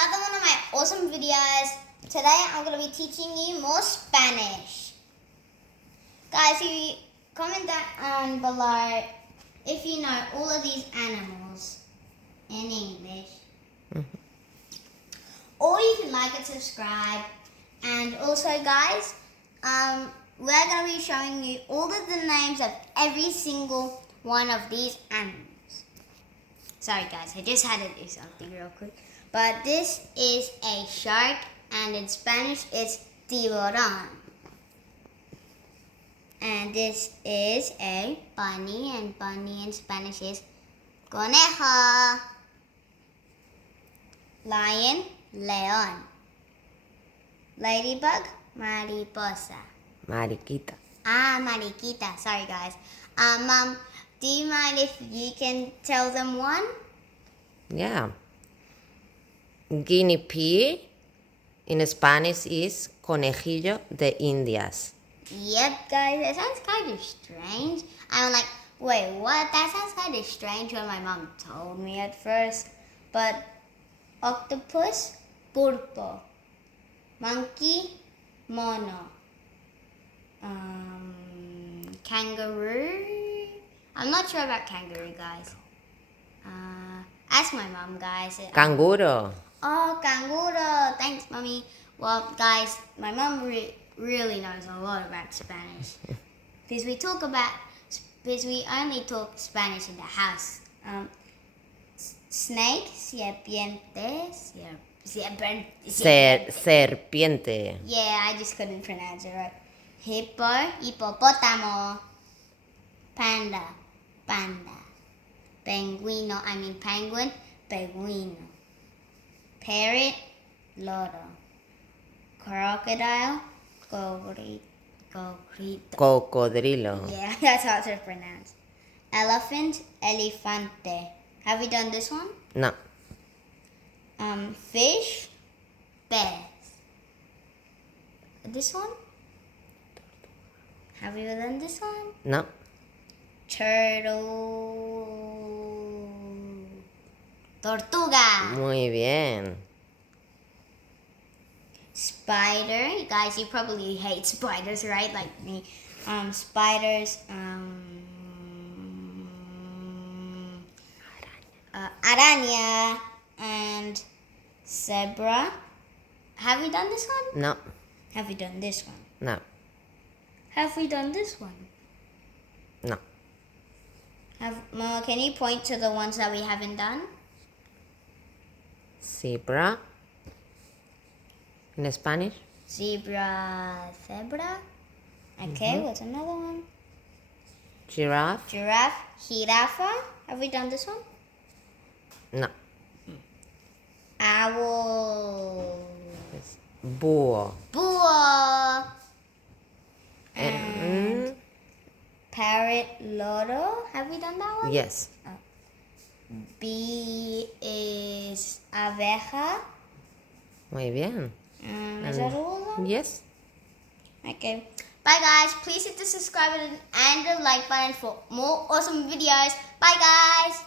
another one of my awesome videos. Today I'm going to be teaching you more Spanish. Guys, if you comment down below if you know all of these animals in English. Or you can like and subscribe. And also guys, we're going to be showing you all of the names of every single one of these animals. Sorry guys, I just had to do something real quick. But this is a shark, and in Spanish it's tiburón. And this is a bunny, and bunny in Spanish is conejo. Lion, león. Ladybug, mariposa. Mariquita. Mariquita. Sorry guys. Mom, do you mind if you can tell them one? Yeah. Guinea pig in Spanish is conejillo de Indias. Yep, guys, that sounds kind of strange. I'm like, wait, what? That sounds kind of strange when my mom told me at first. But octopus, pulpo. Monkey, mono. Kangaroo. I'm not sure about kangaroo, guys. Ask my mom, guys. Canguro. Oh, canguro. Thanks, mommy. Well, guys, my mom really knows a lot about Spanish because we only talk Spanish in the house. Snake, serpiente, Serpiente. Yeah, I just couldn't pronounce it right. Hippo, hipopótamo. Panda, panda. Penguin, penguino. Parrot, loro. Crocodile, Cocodrilo. Yeah, that's how to pronounce. Elephant, elefante. Have we done this one? No. Fish, pez. This one? Have we done this one? No. Turtle, tortuga. Muy bien. Spider. You guys, you probably hate spiders, right? Like me. Spiders. Araña and zebra. Have we done this one? No. Have we done this one? No. Have we done this one? No. Mama, can you point to the ones that we haven't done? Zebra. In Spanish? Zebra. Okay, what's another one? Giraffe. Giraffe. Jirafa. Have we done this one? No. Owl. Búho. Búho. And parrot, loro. Have we done that one? Yes. Bee is abeja. Muy bien. Is that all of them? Yes. Okay. Bye guys. Please hit the subscribe button and the like button for more awesome videos. Bye guys.